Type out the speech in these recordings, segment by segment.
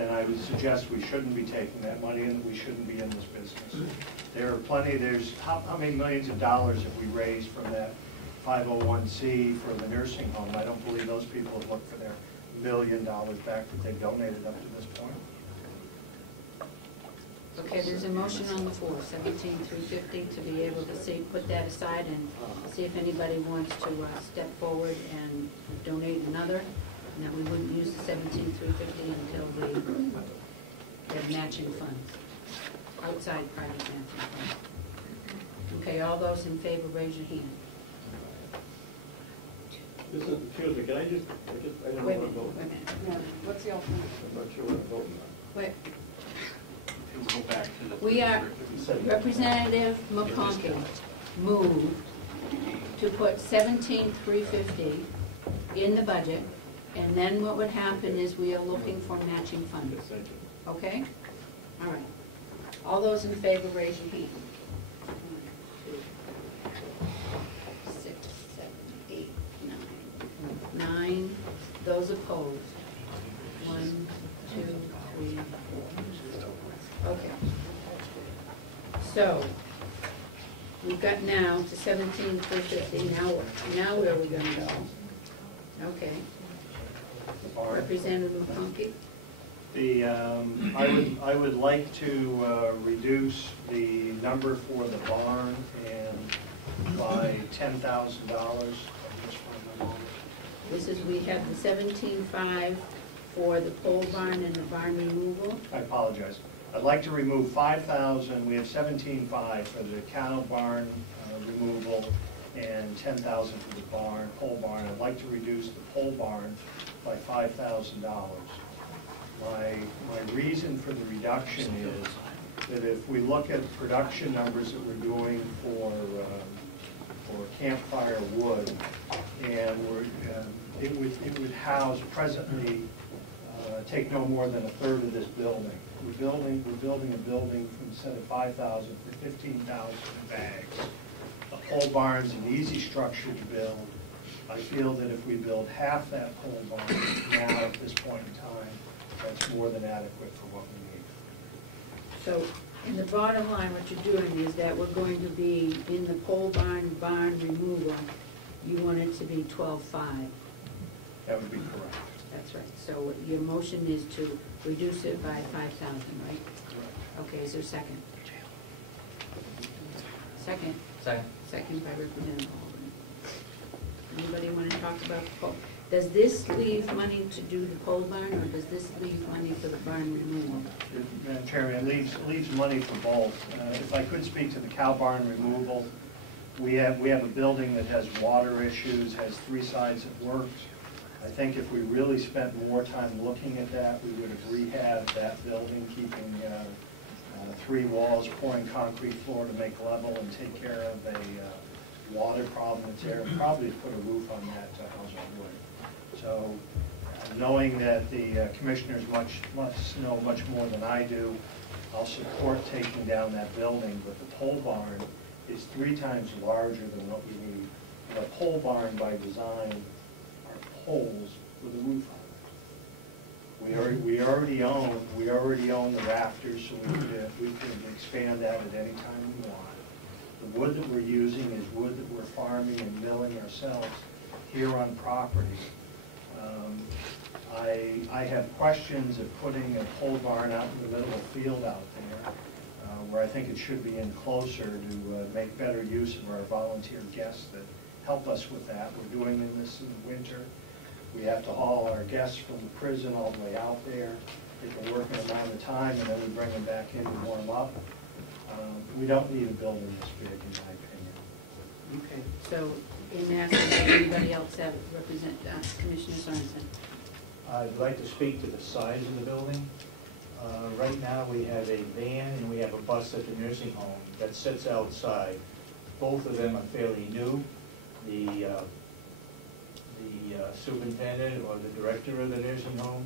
then I would suggest we shouldn't be taking that money and that we shouldn't be in this business. There are plenty, how many millions of dollars have we raised from that 501c for the nursing home? I don't believe those people have looked for their $1 million back that they've donated up to this point. Okay, there's a motion on the floor, 17,350, to be able to see, put that aside and see if anybody wants to step forward and donate another, and that we wouldn't use the 17,350 until we have matching funds, outside private matching funds. Okay, all those in favor, raise your hand. Excuse me, can I just, I don't know what I'm voting on. No, what's the alternative? I'm not sure what I'm voting on. Wait. We'll go back to the. We are, Representative McConkey moved to put 17,350 in the budget, and then what would happen is we are looking for matching funds. Yes, thank you. Okay? All right. All those in favor, raise your hand. 1, 2, 6, 7, 8, 9. 9. Those opposed. 1, 2, 3, 4. Okay. So we've got now to 17,350. Now where are we going to go? Okay. Representative McConkey. I would like to reduce the number for the barn and by $10,000. This is, we have the 17,500 for the pole barn and the barn removal. I apologize. I'd like to remove $5,000. We have $17,500 for the cattle barn removal and $10,000 for the pole barn. I'd like to reduce the pole barn by $5,000. My reason for the reduction is that if we look at production numbers that we're doing for campfire wood, and it would house presently take no more than a third of this building. We're building a building from a set of 5,000 for 15,000 bags. A pole barn's an easy structure to build. I feel that if we build half that pole barn now at this point in time, that's more than adequate for what we need. So, in the bottom line, what you're doing is that we're going to be in the pole barn removal. You want it to be 12,500. That would be correct. That's right. So your motion is to reduce it by 5,000, right? Correct. Okay, is there a second? Second? Second. Second by Representative Holden. Anybody want to talk about the pole? Does this leave money to do the pole barn, or does this leave money for the barn removal? Madam Chairman, it leaves money for both. If I could speak to the cow barn removal, we have a building that has water issues, has 3 sides that works. I think if we really spent more time looking at that, we would have rehabbed that building, keeping 3 walls, pouring concrete floor to make level and take care of a water problem that's there, and probably put a roof on that house on wood. So knowing that the commissioners must know much more than I do, I'll support taking down that building, but the pole barn is 3 times larger than what we need. The pole barn by design poles with a roof on it. We already own the rafters, so we can expand that at any time we want. The wood that we're using is wood that we're farming and milling ourselves here on property. I have questions of putting a pole barn out in the middle of the field out there, where I think it should be in closer to make better use of our volunteer guests that help us with that. We're doing this in the winter. We have to haul our guests from the prison all the way out there. They can work an amount of time, and then we bring them back in to warm up. We don't need a building this big, in my opinion. Okay. So, in that, does anybody else have Commissioner Sorensen? I'd like to speak to the size of the building. Right now, we have a van and we have a bus at the nursing home that sits outside. Both of them are fairly new. The superintendent or the director of the nursing home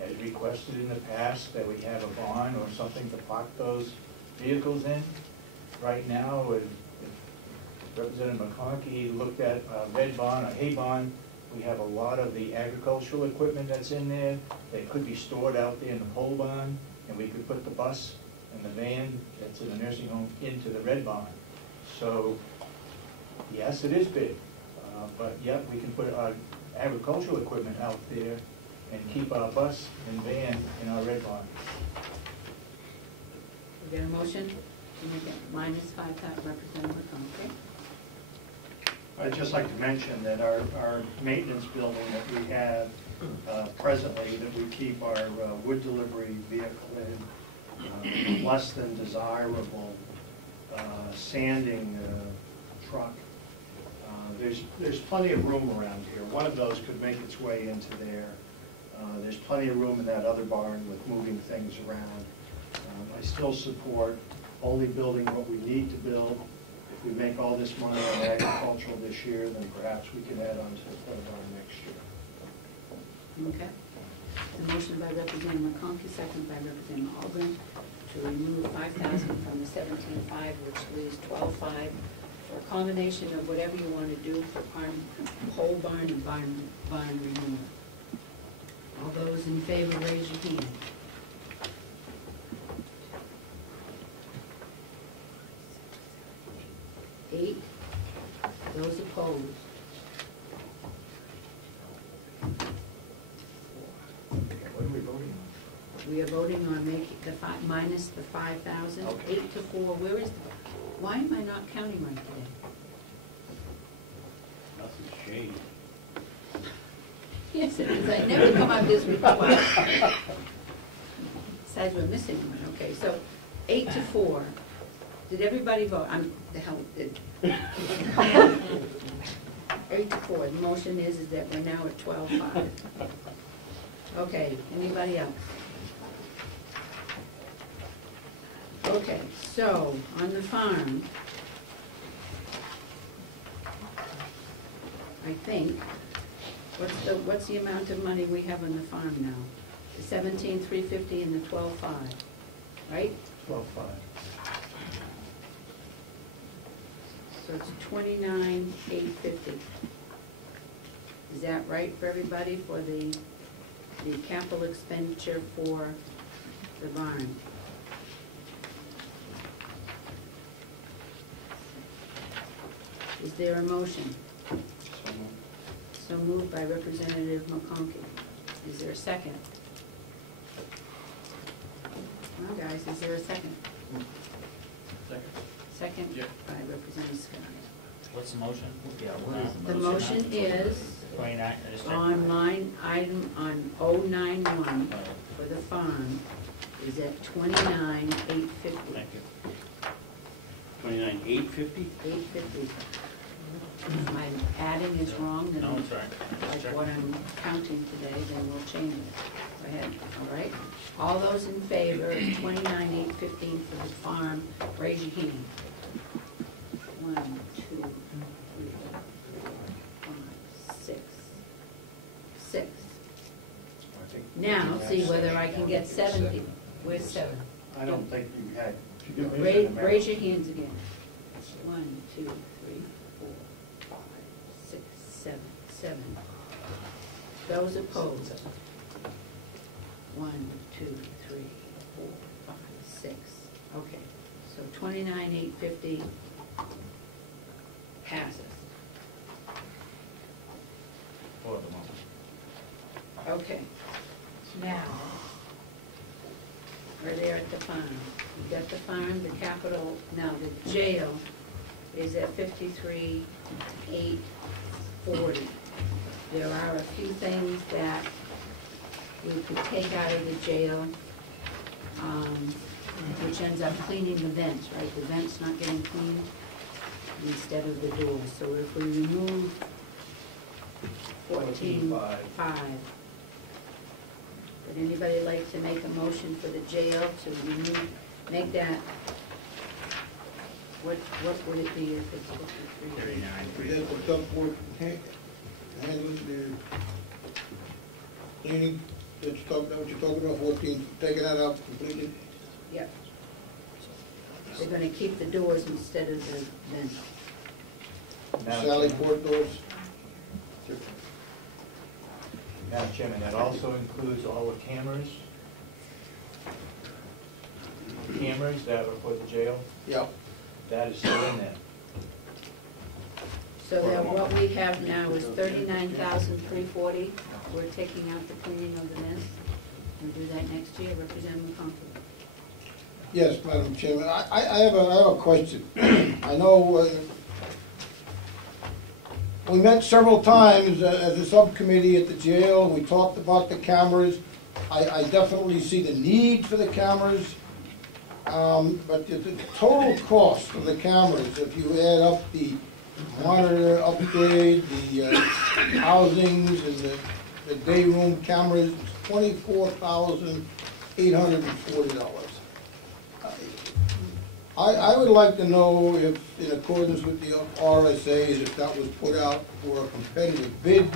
has requested in the past that we have a barn or something to park those vehicles in. Right now, if Representative McConkey looked at a red barn or hay barn, We have a lot of the agricultural equipment that's in there that could be stored out there in the pole barn, and we could put the bus and the van that's in the nursing home into the red barn. So, yes, it is big, but yet we can put our agricultural equipment out there and keep our bus and van in our red barn. We get a motion to make it minus 5,000, Representative McConkey. I'd just like to mention that our maintenance building that we have presently, that we keep our wood delivery vehicle in, less than desirable sanding truck. There's plenty of room around here. One of those could make its way into there. There's plenty of room in that other barn with moving things around. I still support only building what we need to build. If we make all this money on agricultural this year, then perhaps we can add on to the barn next year. Okay. The motion by Representative McConkey, second by Representative Algren, to remove 5,000 from the 17.5, which leaves 12.5, for a combination of whatever you want to do for whole barn and barn removal. All those in favor, raise your hand. Eight. Those opposed. What are we voting on? We are voting on making the minus the 5,000, Okay. 8 to 4. Where is, why am I not counting right today? Nothing's changed. Yes, it is. I never come out this week twice. Besides, we're missing one. Okay, so 8 to 4. Did everybody vote? The hell did. 8 to 4. The motion is that we're now at 12.5. Okay, anybody else? Okay, so on the farm, I think, what's the amount of money we have on the farm now? The 17,350 and the 12.5, right? 12.5. So it's 29,850. Is that right for everybody for the capital expenditure for the barn? Is there a motion? So moved by Representative McConkey. Is there a second? Well, guys, is there a second? Second. Second Yep. by Representative Scott. What's the motion? Yeah, what is The motion is 29, on line item on 091 for the farm is at 29,850. Thank you. 29,850? 850. If my adding is wrong, then No, it's all right. like what I'm counting today, then we'll change it. Go ahead, all right? All those in favor of 29,815 for the farm, raise your hand. 1, 2, 3, 4, 5, 6. 6. I think Now, see whether I can get 70. Where's 7? I don't think you had. Raise your hands again. 1, 2, 3, 4, 5, 6, 7. 7. Those opposed? 1, 2, 3, 4, 5, 6. Okay, so 29,850 passes. For the moment. Okay, now, we're there at the farm. We've got the farm, the capital, now the jail is at 53,840. There are a few things that we could take out of the jail, which ends up cleaning the vents, right? The vents not getting cleaned instead of the doors. So if we remove 14,500, would anybody like to make a motion for the jail to remove, make that, what would it be if it's 53? 39. Is that the top work handling the cleaning that you're talking about, what you're talking about, 14, taking that out completely? Yep. They're gonna keep the doors instead of the vents. Now, Sally port doors? Madam Chairman, that also includes all the cameras. Cameras that were for the jail, Yeah, that is still in there. So that what we have now is $39,340. We're taking out the cleaning of the nest. We'll do that next year, Representative Conklin. yes, Madam Chairman, I have a question. I know, we met several times as a subcommittee at the jail, we talked about the cameras. I definitely see the need for the cameras, but the total cost of the cameras, if you add up the monitor upgrade, the housings and the day room cameras, it's $24,840. I would like to know if, in accordance with the RSAs, if that was put out for a competitive bid.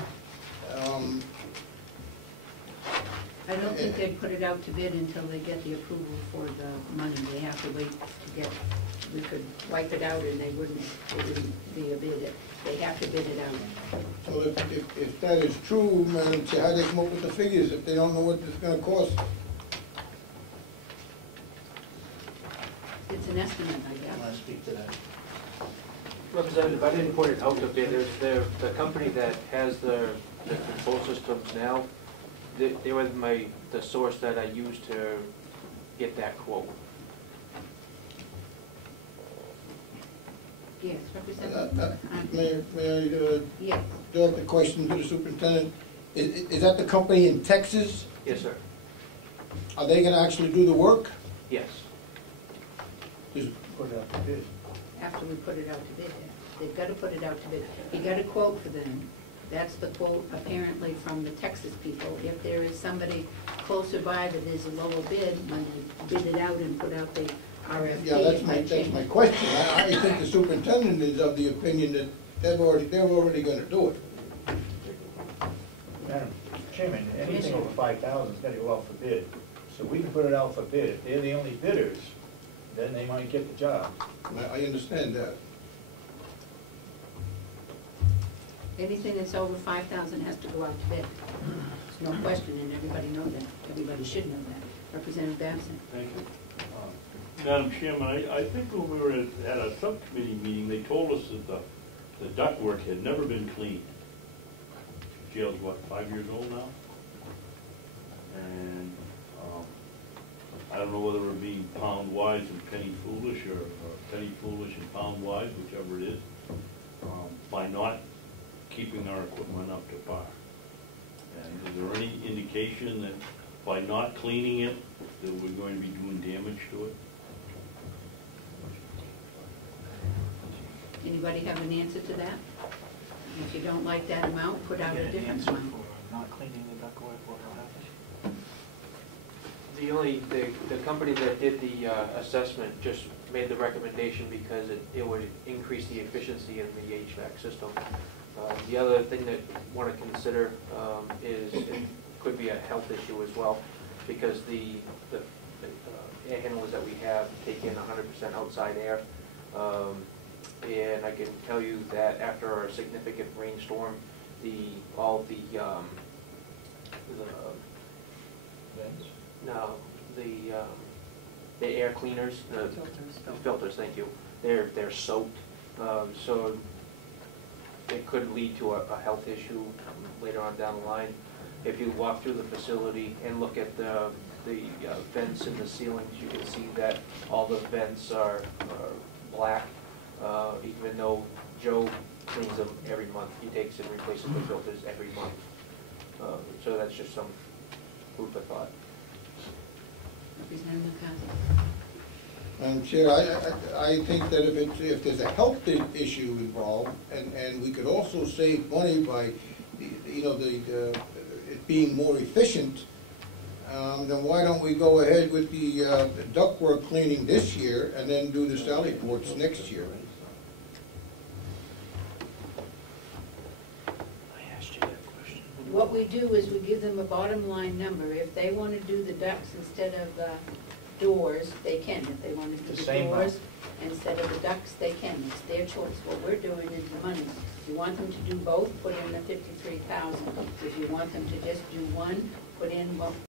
I don't think they'd put it out to bid until they get the approval for the money. They have to wait to get, we could wipe it out and it wouldn't be a bid. They have to bid it out. So if that is true, Madam Chair, how do they come up with the figures if they don't know what it's gonna cost? It's an estimate, I I guess. want to speak to that. Representative, I didn't put it out to bid. The company that has the control systems now, they were the source that I used to get that quote. Yes, Representative. May I Yes. direct the question to the superintendent? Is that the company in Texas? Yes, sir. Are they gonna actually do the work? Yes. Put it up to bid. After we put it out to bid, they've got to put it out to bid. You got a quote for them. That's the quote apparently from the Texas people. If there is somebody closer by that is a lower bid, when they bid it out and put out the RFP. Yeah, that's my question. I think the superintendent is of the opinion that they're already gonna do it. Madam Chairman, anything over 5,000 is got to go out for bid. So we can put it out for bid. If they're the only bidders, then they might get the job. I understand that. Anything that's over 5,000 has to go out to bid. There's no question, and everybody knows that. Everybody should know that. Representative Babson. Thank you. Madam Chairman, I think when we were at a subcommittee meeting, they told us that the ductwork had never been cleaned. Jail's what, 5 years old now? And I don't know whether we're being pound wise and penny foolish, or penny foolish and pound wise, whichever it is, by not keeping our equipment up to par. And is there any indication that by not cleaning it, that we're going to be doing damage to it? Anybody have an answer to that? If you don't like that amount, put out a different amount. Not cleaning the ductwork will happen. The company that did the assessment just made the recommendation because it would increase the efficiency in the HVAC system. The other thing that I want to consider is it could be a health issue as well, because the air handlers that we have take in 100% outside air. And I can tell you that after a significant rainstorm, all the air cleaners, the filters, thank you, they're soaked, so it could lead to a health issue later on down the line. If you walk through the facility and look at the vents in the ceilings, you can see that all the vents are black, even though Joe cleans them every month. He takes and replaces the filters every month. So that's just some food for thought. Representative Cassidy. Madam Chair, I think that if there's a health issue involved, and we could also save money by, it being more efficient, then why don't we go ahead with the ductwork cleaning this year and then do the sally ports next year? What we do is we give them a bottom line number. If they want to do the ducts instead of doors, they can. If they want to do The the same doors instead of the ducts, they can. It's their choice. What we're doing is the money. If you want them to do both, put in the 53,000. If you want them to just do one, put in what